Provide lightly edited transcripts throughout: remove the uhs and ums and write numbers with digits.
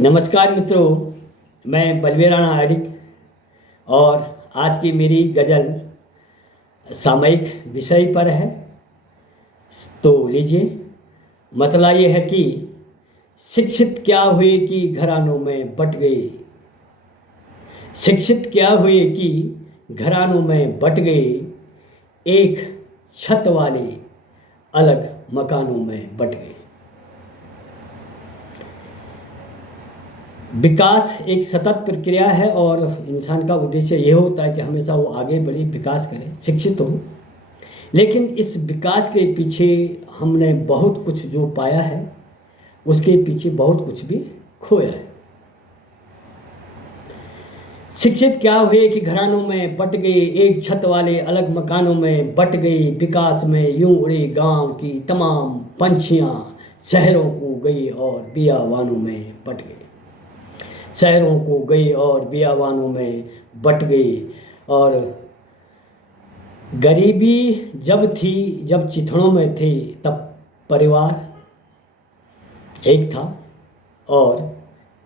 नमस्कार मित्रों, मैं बलवीर राणा अडिग और आज की मेरी गज़ल सामयिक विषय पर है। तो लीजिए, मतलब ये है कि शिक्षित क्या हुए कि घरानों में बट गए। शिक्षित क्या हुए कि घरानों में बट गए, एक छत वाले अलग मकानों में बट गए। विकास एक सतत प्रक्रिया है और इंसान का उद्देश्य यह होता है कि हमेशा वो आगे बढ़े, विकास करे, शिक्षित हो। लेकिन इस विकास के पीछे हमने बहुत कुछ जो पाया है, उसके पीछे बहुत कुछ भी खोया है। शिक्षित क्या हुए कि घरानों में बट गए, एक छत वाले अलग मकानों में बट गए। विकास में यूं उड़े गांव की तमाम पंछियां, शहरों को गई और बियावानों में बट गए। शहरों को गई और बियावानों में बट गई। और गरीबी जब थी, जब चिथड़ों में थे, तब परिवार एक था, और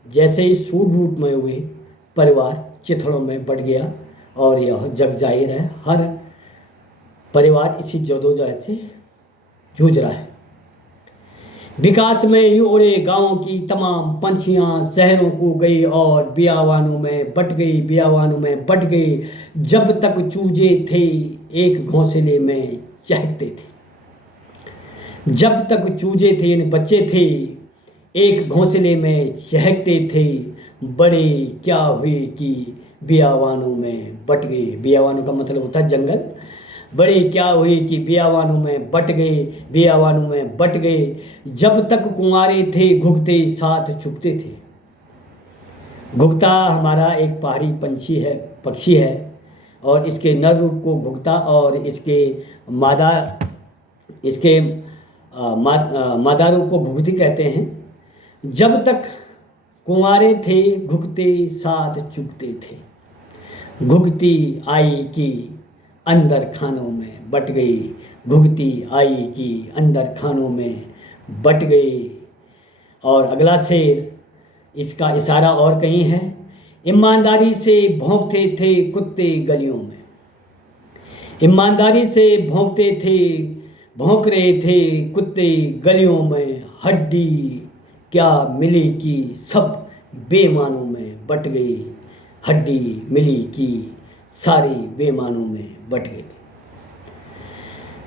जैसे ही सूट बूट में हुए, परिवार चिथड़ों में बट गया। और यह जग जाहिर है, हर परिवार इसी जद्दोजहद से जूझ रहा है। विकास में यूं उड़े गाँव की तमाम पंछियाँ, शहरों को गई और बियावानों में बट गई, बियावानों में बट गई। जब तक चूजे थे एक घोंसले में चहकते थे। जब तक चूजे थे यानी बच्चे थे, एक घोंसले में चहकते थे। बड़े क्या हुए कि बियावानों में बट गए। बियावानों का मतलब होता है जंगल। बड़े क्या हुए कि बियावानों में बट गए, बियावानों में बट गए। जब तक कुंवारे थे घुघते साथ चुगते थे। घुघता हमारा एक पहाड़ी पक्षी है, और इसके नर रूप को घुघता और इसके मादा रूप को घुघती कहते हैं। जब तक कुंवारे थे घुघते साथ चुगते थे। घुघती आई कि अंदर खानों में बट गई, घुघती आई कि अंदर खानों में बट गई। और अगला शेर, इसका इशारा और कहीं है। ईमानदारी से भौंकते थे कुत्ते गलियों में। ईमानदारी से भौंक रहे थे कुत्ते गलियों में। हड्डी क्या मिली कि सब बेईमानों में बट गई। हड्डी मिली कि सारी बेईमानों में बट गई।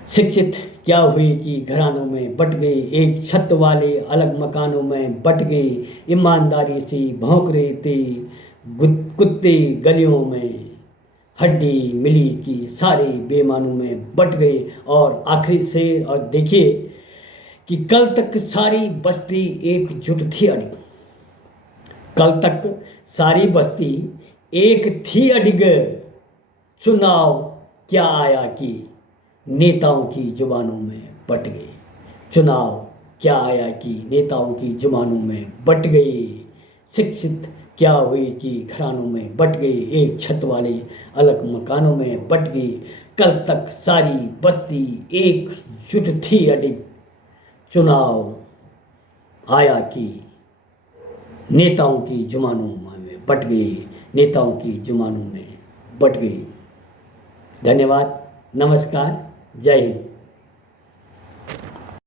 शिक्षित क्या हुई कि घरानों में बट गई, एक छत वाले अलग मकानों में बट गई। ईमानदारी से भौंक रहे थे कुत्ते गलियों में। हड्डी मिली कि सारे बेईमानों में बट गए। और आखिरी शेर, और देखिए कि कल तक सारी बस्ती एकजुट थी अडिग। कल तक सारी बस्ती एक थी अडिग। चुनाव क्या आया कि नेताओं की जुबानों में बट गए। चुनाव क्या आया कि नेताओं की जुबानों में बट गई। शिक्षित क्या हुई कि घरानों में बट गई, एक छत वाले अलग मकानों में बट गई। कल तक सारी बस्ती एकजुट थी अडिग। चुनाव आया कि नेताओं की जुबानों में बट गई, नेताओं की जुबानों में बट गई। धन्यवाद, नमस्कार, जय हिंद।